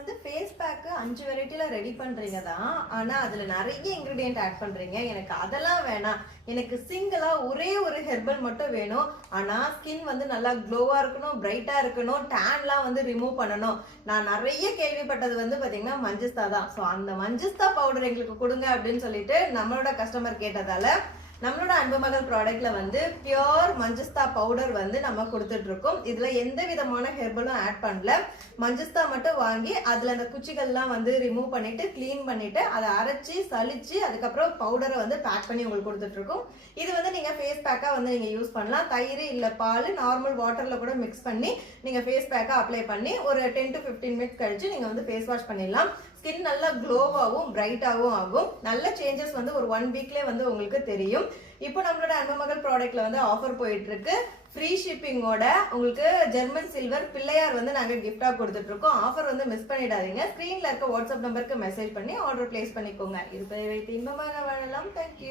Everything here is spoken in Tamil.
வந்து ஃபேஸ் பேக்கு அஞ்சு வெரைட்டியில் ரெடி பண்ணுறீங்க தான். ஆனால் அதில் நிறைய இன்க்ரீடியன்ட் ஆட் பண்ணுறீங்க எனக்கு அதெல்லாம் வேணாம். எனக்கு சிங்கிளாக ஒரே ஒரு ஹெர்பல் மட்டும் வேணும். ஆனால் ஸ்கின் வந்து நல்லா க்ளோவாக இருக்கணும் பிரைட்டாக இருக்கணும் டேன்லாம் வந்து ரிமூவ் பண்ணணும். நான் நிறைய கேள்விப்பட்டது வந்து பார்த்தீங்கன்னா மஞ்சஸ்தா தான். ஸோ அந்த மஞ்சஸ்தா பவுடர் எங்களுக்கு கொடுங்க அப்படின்னு சொல்லிட்டு நம்மளோட கஸ்டமர் கேட்டதால் நம்மளோட அன்பு மகள் ப்ராடக்ட்ல வந்து பியோர் மஞ்சஸ்தா பவுடர் வந்து நம்ம கொடுத்துட்டு இருக்கோம் இதுல எந்த விதமான ஹெர்பலும் ஆட் பண்ணல. மஞ்சஸ்தா மட்டும் வாங்கி அதுல அந்த குச்சிகள்லாம் வந்து ரிமூவ் பண்ணிட்டு க்ளீன் பண்ணிட்டு அதை அரைச்சி சளிச்சு அதுக்கப்புறம் பவுடரை வந்து பேக் பண்ணி உங்களுக்கு கொடுத்துட்டு இருக்கோம் இது வந்து நீங்க ஃபேஸ் பேக்கா வந்து நீங்க யூஸ் பண்ணலாம். தயிர் இல்ல பால் நார்மல் வாட்டர்ல கூட மிக்ஸ் பண்ணி நீங்க ஃபேஸ் பேக்கா அப்ளை பண்ணி ஒரு டென் டு ஃபிஃப்டீன் மினிட்ஸ் கழிச்சு நீங்க வந்து ஃபேஸ் வாஷ் பண்ணிடலாம். ஸ்கின் நல்லா க்ளோவாகவும் பிரைட்டாகவும் ஆகும். நல்ல சேஞ்சஸ் வந்து ஒரு ஒன் வீக்லேயே வந்து உங்களுக்கு தெரியும். இப்போ நம்மளோட அன்பு மகள் ப்ராடக்ட்ல வந்து ஆஃபர் போயிட்டு இருக்கு ஃப்ரீ ஷிப்பிங்கோட உங்களுக்கு ஜெர்மன் சில்வர் பிள்ளையார் வந்து நாங்கள் கிஃப்டாக கொடுத்துட்டு இருக்கோம் ஆஃபர் வந்து மிஸ் பண்ணிடாதீங்க. ஸ்க்ரீனில் இருக்க வாட்ஸ்அப் நம்பருக்கு மெசேஜ் பண்ணி ஆர்டர் பிளேஸ் பண்ணிக்கோங்க. இது வைத்து இன்பமாக வாழலாம். தேங்க்யூ